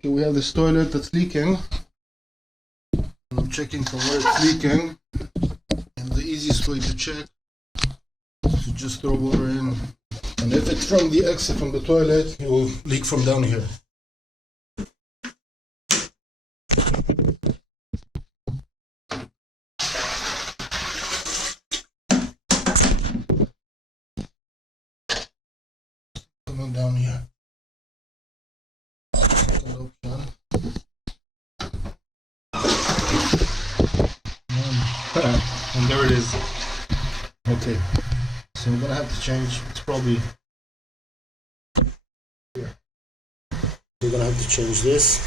Okay, we have this toilet that's leaking. I'm checking from where it's leaking, and the easiest way to check is to just throw water in, and if it's from the exit from the toilet, it will leak from down here. Coming down here. Second option. And there it is. Okay, so I'm gonna have to change. It's probably here. We're gonna have to change this.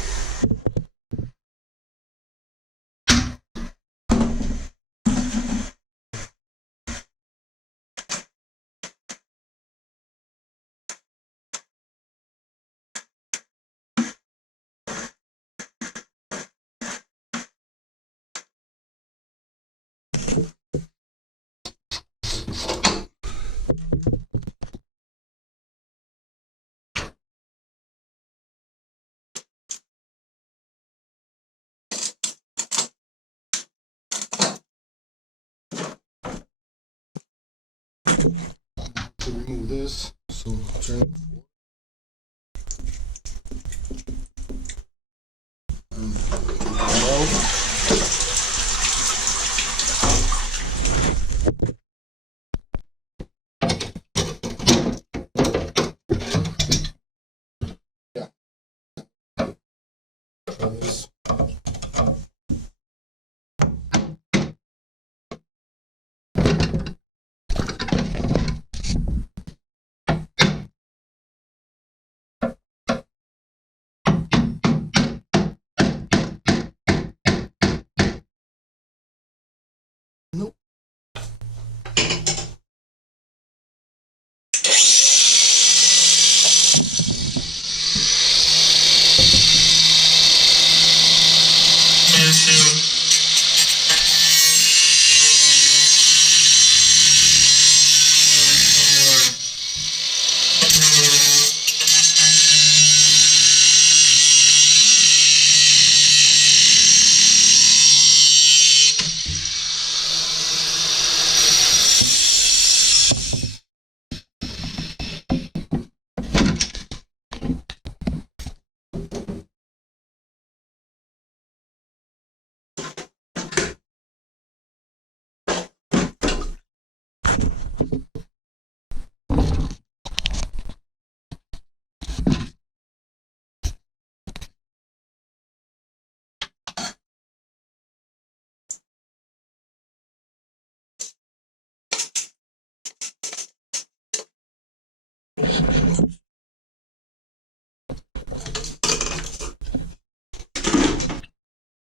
To remove this, so turn it and take it out. Yeah. Try this. Nope.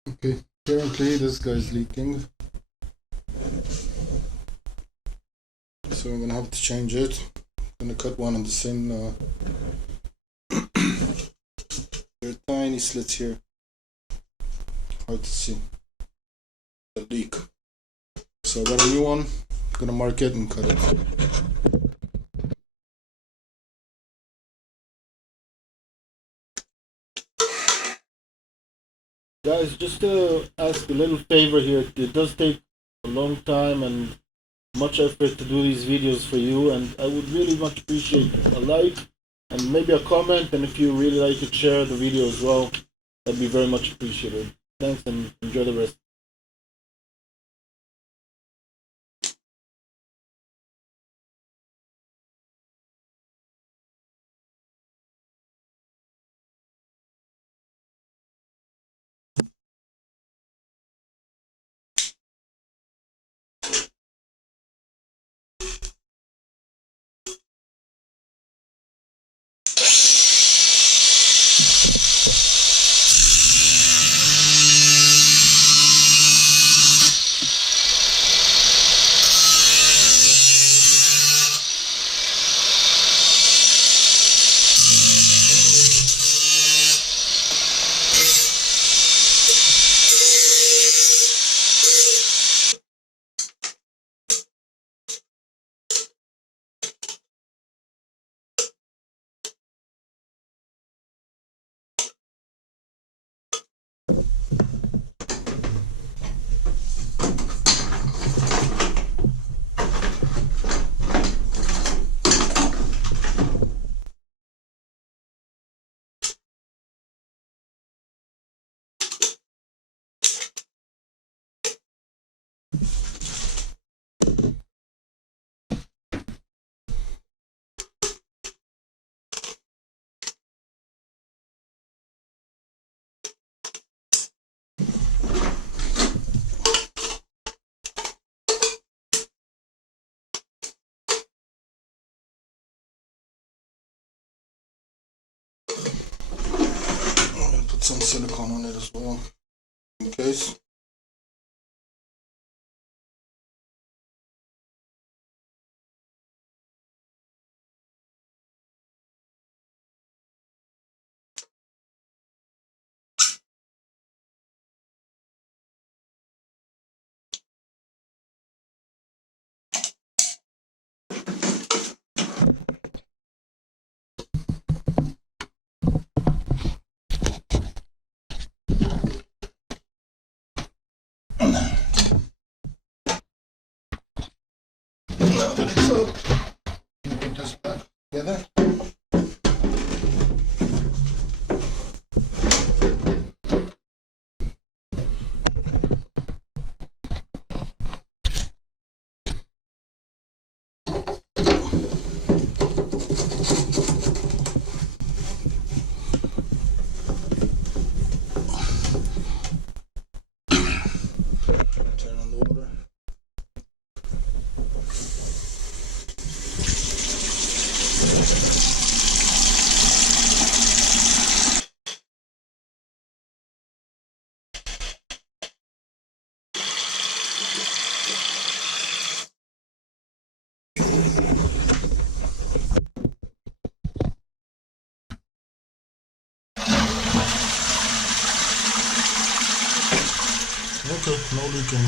Okay, apparently this guy's leaking, so I'm gonna have to change it. I'm gonna cut one on the same. There are tiny slits here, hard to see the leak. So I got a new one. I'm gonna mark it and cut it. Guys, just to ask a little favor here, it does take a long time and much effort to do these videos for you, and I would really much appreciate a like and maybe a comment, and if you really like it, share the video as well. That'd be very much appreciated. Thanks, and enjoy the rest. I'm gonna put some silicone on it as well, in case. Now that it's up, put this back together. Turn on the water. Okay, no leaking.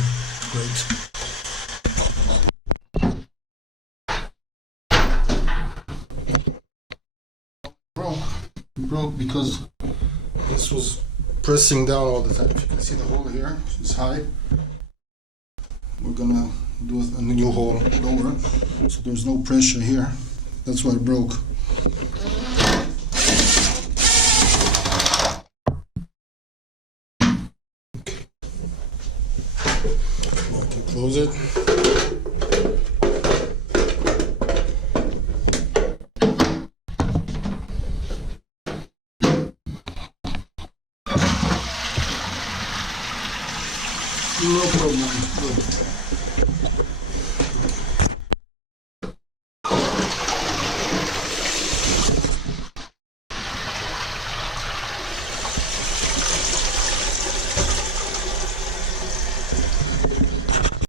Great. Broke because this was pressing down all the time. If you can see the hole here, it's high. We're gonna do a new hole lower, so there's no pressure here. That's why it broke. I can close it. No problem. Good.